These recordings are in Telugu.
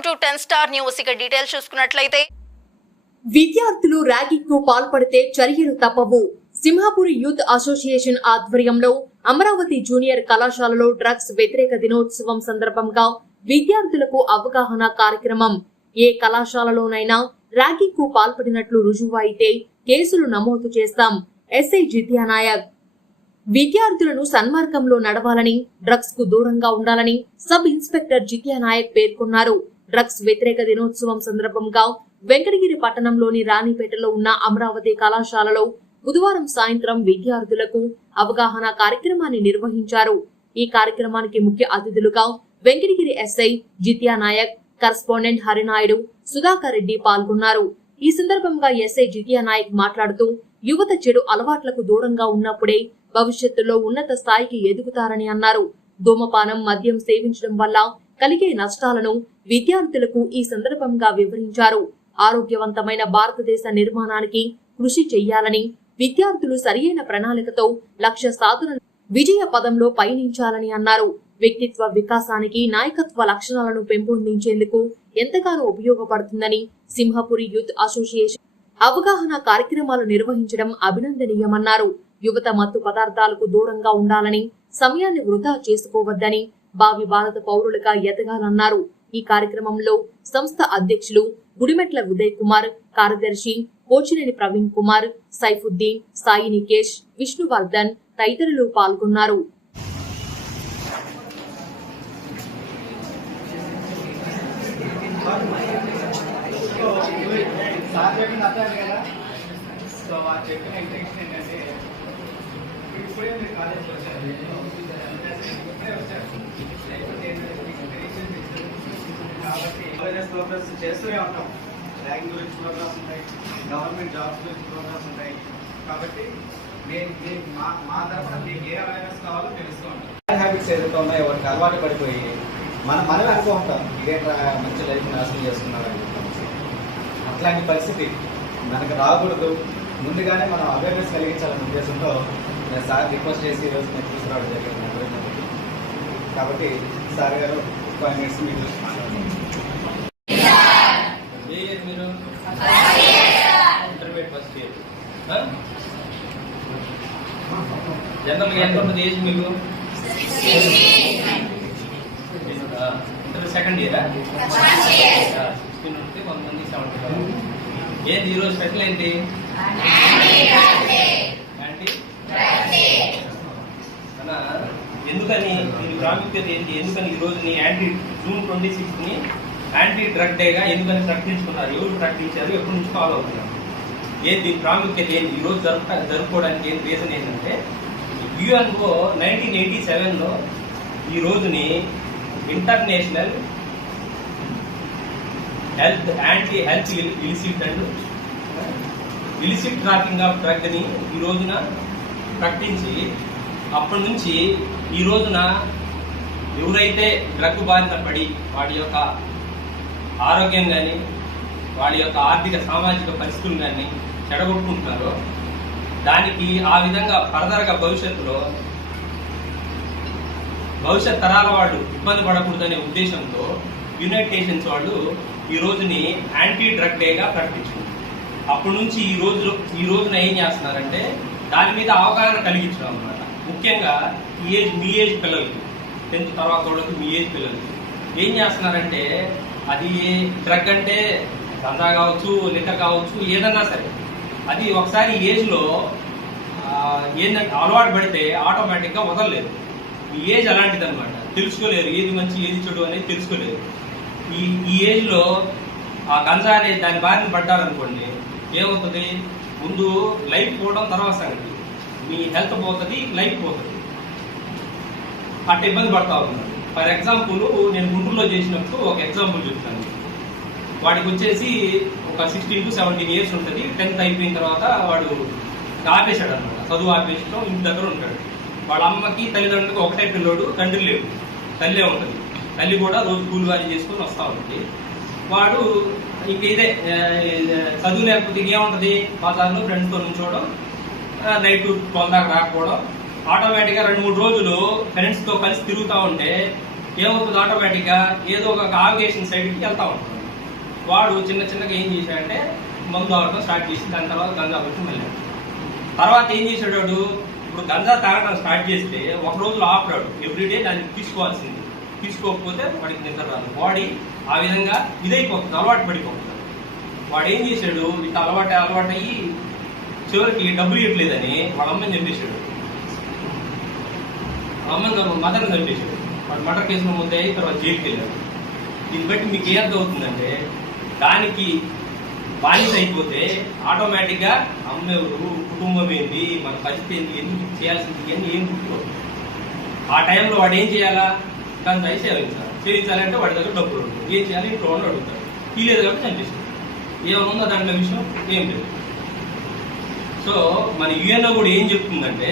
Welcome to ten star news. ఇక డీటెయిల్స్ చూసుకున్నట్లయితే విద్యార్థులు ర్యాగింగ్కు పాల్పడితే చర్యలు తప్పవు. సింహాపురి యూత్ అసోసియేషన్ ఆధ్వర్యంలో అమరావతి జూనియర్ కళాశాలలో డ్రగ్స్ వ్యతిరేక దినోత్సవం సందర్భంగా విద్యార్థులకు అవగాహన కార్యక్రమం. ఏ కళాశాలలోనైనా ర్యాగింగ్కు పాల్పడినట్లు రుజువు అయితే కేసులు నమోదు చేస్తాం. ఎస్ఐ జిత్యానాయక్ విద్యార్థులను సన్మార్గంలో నడవాలని డ్రగ్స్కు దూరంగా ఉండాలని సబ్ ఇన్స్పెక్టర్ జిత్యానాయక్ పేర్కొన్నారు. డ్రగ్స్ వ్యతిరేక దినోత్సవం సందర్భంగా వెంకటగిరి పట్టణంలోని రాణిపేటలో ఉన్న అమరావతి కళాశాలలో బుధవారం సాయంత్రం విద్యార్థులకు అవగాహన కార్యక్రమాన్ని నిర్వహించారు. ఈ కార్యక్రమానికి ముఖ్య అతిథులుగా వెంకటగిరి ఎస్ఐ జిత్యా నాయక్ కరస్పాండెంట్ హరినాయుడు సుధాకర్ రెడ్డి పాల్గొన్నారు. ఈ సందర్భంగా ఎస్ఐ జితియా నాయక్ మాట్లాడుతూ యువత చెడు అలవాట్లకు దూరంగా ఉన్నప్పుడే భవిష్యత్తులో ఉన్నత స్థాయికి ఎదుగుతారని అన్నారు. ధూమపానం మద్యం సేవించడం వల్ల కలిగే నష్టాలను విద్యార్థులకు ఈ సందర్భంగా వివరించారు. ఆరోగ్యవంతమైన భారతదేశ నిర్మాణానికి కృషి చెయ్యాలని విద్యార్థులు సరియైన ప్రణాళికతో లక్ష్య సాధన విజయ పదంలో పయనించాలని అన్నారు. వ్యక్తిత్వ వికాసానికి నాయకత్వ లక్షణాలను పెంపొందించేందుకు ఎంతగానో ఉపయోగపడుతుందని సింహపురి యూత్ అసోసియేషన్ అవగాహన కార్యక్రమాలు నిర్వహించడం అభినందనీయమన్నారు. యువత మత్తు పదార్థాలకు దూరంగా ఉండాలని సమయాన్ని వృధా చేసుకోవద్దని భావి భారత పౌరులుగా ఎదగాలన్నారు. ఈ కార్యక్రమంలో సంస్థ అధ్యక్షులు గుడిమెట్ల ఉదయ్ కుమార్ కార్యదర్శి కోచినేని ప్రవీణ్ కుమార్ సైఫుద్దీన్ సాయి నికేష్ విష్ణువర్ధన్ తదితరులు పాల్గొన్నారు. సో చెప్పిన ఇంటెన్షన్ ఏంటంటే ఇప్పుడే మీరు కాలేజ్కి వచ్చారు. అవేర్నెస్ ప్రోగ్రామ్స్ చేస్తూనే ఉంటాం. ర్యాంక్ గురించి ప్రోగ్రామ్స్ ఉంటాయి గవర్నమెంట్ జాబ్స్ గురించి ప్రోగ్రామ్స్ ఉంటాయి. కాబట్టి నేను మా మా తరఫున మీకు ఏ అవేర్నెస్ కావాలో తెలుసుకోండి హ్యాబిట్స్ ఏదైతే ఉన్నాయో వాటికి అలవాటు పడిపోయి మనం మనమే అనుకో ఉంటాం. ఇదేంట్రా మంచి లైఫ్ నాశనం చేస్తున్నారని అట్లాంటి పరిస్థితి మనకు రాకూడదు. ముందుగానే మనం అవేర్నెస్ కలిగించాలనే ఉద్దేశంతో నేను సార్ రిక్వెస్ట్ చేసి ఈరోజు నేను తీసుకురావడం జరిగింది. కాబట్టి సార్ గారు ఫైవ్ మినిట్స్ మీకు మాట్లాడండి ఏ ఇయర్ మీరు ఇంటర్మీడియట్ ఫస్ట్ ఇయర్. జనరల్గా ఎంత ఉంటుంది ఏజ్ మీకు ఇంటర్ సెకండ్ ఇయరా సిక్స్టీన్ ఉంటే కొంతమంది సెవెంటీ ఏంటి? ఈరోజు స్పెషల్ ఏంటి యాంటీ అన్నా, ఎందుకని దీని ప్రాముఖ్యత ఏంటి? ఎందుకని ఈ రోజుని యాంటీ జూన్ ట్వంటీ సిక్స్త్ని యాంటీ డ్రగ్ డేగా ఎందుకని ప్రకటించుకున్నారు? ఎవరు ప్రకటించారు? ఎప్పటి నుంచి ఫాలో అవుతున్నారు? ఏది దీని ప్రాముఖ్యత ఏంటి? ఈ రోజు జరుపు జరుపుకోవడానికి ఏంటి రీజన్ ఏంటంటే యుఎన్ఓ నైన్టీన్ ఎయిటీ సెవెన్లో ఈ రోజుని international health anti health illicit and illicit trafficking of డ్రగ్ని ఈ రోజున ప్రకటించి అప్పటి నుంచి ఈ రోజున ఎవరైతే డ్రగ్ బారిన పడి వాడి యొక్క ఆరోగ్యం కానీ వాడి యొక్క ఆర్థిక సామాజిక పరిస్థితులు కానీ చెడగొట్టుకుంటున్నారో దానికి ఆ విధంగా ఫర్దర్గా భవిష్యత్తులో భవిష్యత్ తరాల వాళ్ళు ఇబ్బంది పడకూడదనే ఉద్దేశంతో యునైటెడ్ నేషన్స్ వాళ్ళు ఈ రోజుని యాంటీ డ్రగ్ డేగా ప్రకటించుకుంటారు అప్పటి నుంచి ఈ రోజు ఈ రోజున ఏం చేస్తున్నారంటే దాని మీద అవగాహన కలిగించడం అన్నమాట. ముఖ్యంగా ఈ ఏజ్ మీ ఏజ్ పిల్లలకి. టెన్త్ తర్వాత వాళ్ళకి మీ ఏజ్ పిల్లలకి. ఏం చేస్తున్నారంటే అది డ్రగ్ అంటే దందా కావచ్చు లిటర్ కావచ్చు ఏదన్నా సరే. అది ఒకసారి ఈ ఏజ్లో ఏంటంటే అలవాటు పడితే ఆటోమేటిక్గా వదలలేదు. ఈ ఏజ్ అలాంటిది అనమాట తెలుసుకోలేరు. ఏది మంచి ఏది చెడు అనేది తెలుసుకోలేరు. ఈ ఈ ఏజ్లో ఆ గంజా అనే దాని బారిన పడ్డారనుకోండి ఏమవుతుంది? ముందు లైఫ్ పోవడం తర్వాత సంగతి. మీ హెల్త్ పోతుంది లైఫ్ పోతుంది. అట్ట ఇబ్బంది పడతా ఉన్నారు ఫర్ ఎగ్జాంపుల్ నేను గుంటూరులో చేసినప్పుడు ఒక ఎగ్జాంపుల్ చెప్తాను. వాడికి వచ్చేసి ఒక సిక్స్టీన్ టు సెవెంటీన్ ఇయర్స్ ఉంటుంది. టెన్త్ అయిపోయిన తర్వాత వాడు ఆపేశాడు అనమాట చదువు ఆపేసడం ఇంటి దగ్గర ఉంటాడు. వాళ్ళ అమ్మకి తల్లిదండ్రులకు ఒకటే పిల్లోడు తండ్రి లేడు. తల్లే ఉంటుంది. తల్లి కూడా రోజు కూలి వారి చేసుకొని వస్తూ ఉంటుంది వాడు ఇంక ఇదే చదువు లేకపోతే ఇంకేముంటుంది? బజార్లో ఫ్రెండ్స్తో నుంచోవడం నైట్ ట్వెల్వ్ దాకా రాకపోవడం. ఆటోమేటిక్గా రెండు మూడు రోజులు ఫ్రెండ్స్తో కలిసి తిరుగుతూ ఉంటే ఏమవుతుంది? ఆటోమేటిక్గా ఏదో ఒక ఆవిగేషన్ సైడ్కి వెళ్తా ఉంటాడు వాడు చిన్న చిన్నగా ఏం చేశాడంటే మందు ఆడటం స్టార్ట్ చేసి దాని తర్వాత గంజా వచ్చి మళ్ళీ తర్వాత ఏం చేసేటాడు? ఇప్పుడు గంజా తాగడం స్టార్ట్ చేస్తే ఒక రోజులో ఆపడాడు ఎవ్రీడే దాన్ని తీసుకోవాల్సింది. తీసుకోకపోతే వాడికి నిద్ర రాదు. బాడీ ఆ విధంగా ఇదైపోతుంది. అలవాటు పడిపోతుంది. వాడు ఏం చేశాడు? ఇట్లా అలవాటు అలవాటు అయ్యి చివరికి డబ్బులు ఇవ్వట్లేదని వాళ్ళ అమ్మని చంపేశాడు. అమ్మని మదర్ని చంపేశాడు. వాడు మర్డర్ కేసులో ముందయ్యి తర్వాత జైలుకి వెళ్ళాడు. దీన్ని బట్టి మీకు ఏ అర్థం అవుతుందంటే దానికి బానిస అయిపోతే ఆటోమేటిక్గా అమ్మెవరు కుటుంబం ఏంటి మన పరిస్థితి ఏంటి ఎందుకు చేయాల్సింది ఏం గుర్తుకోదు ఆ టైంలో వాడు ఏం చేయాలా? దాన్ని దయ సేవించాలి. సేవించాలంటే వాడి దగ్గర డబ్బులు ఉంటుంది ఏం చేయాలి? ఇంట్లో వాళ్ళు అడుగుతారు తీయలేదు కాబట్టి చంపిస్తారు ఏమైనా ఉందో దాంట్లో విషయం? ఏం లేదు. సో మన యుఎన్ఓ కూడా ఏం చెప్తుందంటే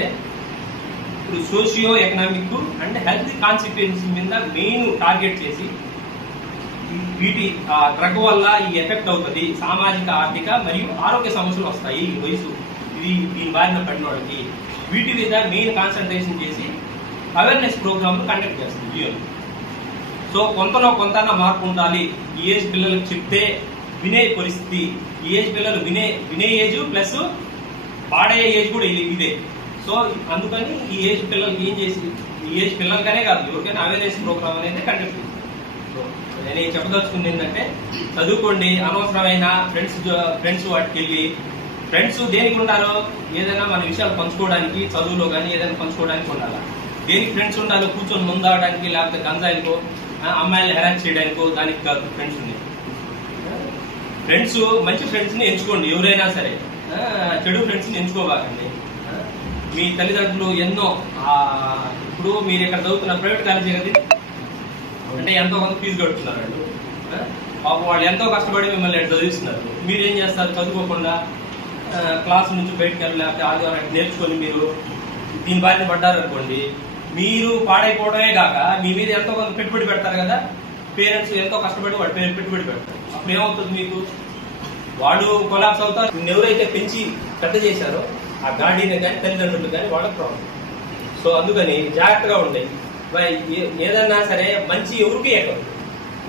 ఇప్పుడు socio economic and health consequence మీద మెయిన్ టార్గెట్ చేసి వీటి డ్రగ్ వల్ల ఈ ఎఫెక్ట్ అవుతుంది సామాజిక ఆర్థిక మరియు ఆరోగ్య సమస్యలు వస్తాయి ఈ వయసు. ఇది దీని బారిన పడిన వాళ్ళకి. వీటి మీద మెయిన్ కాన్సన్ట్రేషన్ చేసి అవేర్నెస్ ప్రోగ్రామ్ కండక్ట్ చేస్తుంది జియో సో కొంతలో కొంత మార్పు ఉండాలి. ఈ ఏజ్ పిల్లలకు చెప్తే వినే పరిస్థితి. ఈ ఏజ్ పిల్లలు వినే వినే ఏజ్ ప్లస్ పాడయ్యే ఏజ్ కూడా ఇది- ఇదే. సో అందుకని ఈ ఏజ్ పిల్లలకి ఏం చేసి ఈ ఏజ్ పిల్లలకనే కాదు ఎవరికైనా అవేర్నెస్ ప్రోగ్రామ్ అనేది కండక్ట్ సో నేను చెప్పదలుచుకుంది ఏంటంటే చదువుకోండి అనవసరమైన ఫ్రెండ్స్ ఫ్రెండ్స్ వాటికి వెళ్ళి ఫ్రెండ్స్ దేనికి ఉండాలో ఏదైనా మన విషయాలు పంచుకోవడానికి చదువులో కానీ ఏదైనా పంచుకోవడానికి ఉండాలి? దేనికి ఫ్రెండ్స్ ఉండాలో కూర్చొని ముందాడడానికి లేకపోతే గంజాయికో అమ్మాయిలు హెరాన్ చేయడానికో దానికి కాదు ఫ్రెండ్స్ ఉన్నాయి ఫ్రెండ్స్ మంచి ఫ్రెండ్స్ని ఎంచుకోండి ఎవరైనా సరే. చెడు ఫ్రెండ్స్ని ఎంచుకోబాకండి మీ తల్లిదండ్రులు ఎన్నో ఇప్పుడు మీరు ఇక్కడ చదువుతున్న ప్రైవేట్ కాలేజీ కదా అంటే ఎంతో కొంత ఫీజు కడుతున్నారు వాళ్ళు పాపం వాళ్ళు ఎంతో కష్టపడి మిమ్మల్ని చదివిస్తున్నారు. మీరు ఏం చేస్తారు? చదువుకోకుండా క్లాస్ నుంచి బయటకు వెళ్ళి లేకపోతే ఆదివారం నేర్చుకొని మీరు దీని బారిన పడ్డారు అనుకోండి మీరు పాడైపోవడమే కాక మీ మీద ఎంతో కొంత పెట్టుబడి పెడతారు కదా? పేరెంట్స్ ఎంతో కష్టపడి వాడు పేరు పెట్టుబడి పెడతారు. అప్పుడు ఏమవుతుంది మీకు? వాడు కొలాప్స్ అవుతారు. ఎవరైతే పెంచి పెద్ద చేశారో ఆ గాడీని కానీ తల్లిదండ్రులు కానీ వాళ్ళ ప్రాబ్లం సో అందుకని జాగ్రత్తగా ఉండేది ఏదన్నా సరే మంచి ఎవరికి ఎక్కదు.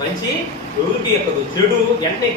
మంచి ఎవరికి ఎక్కదు. చెడు వెంటనే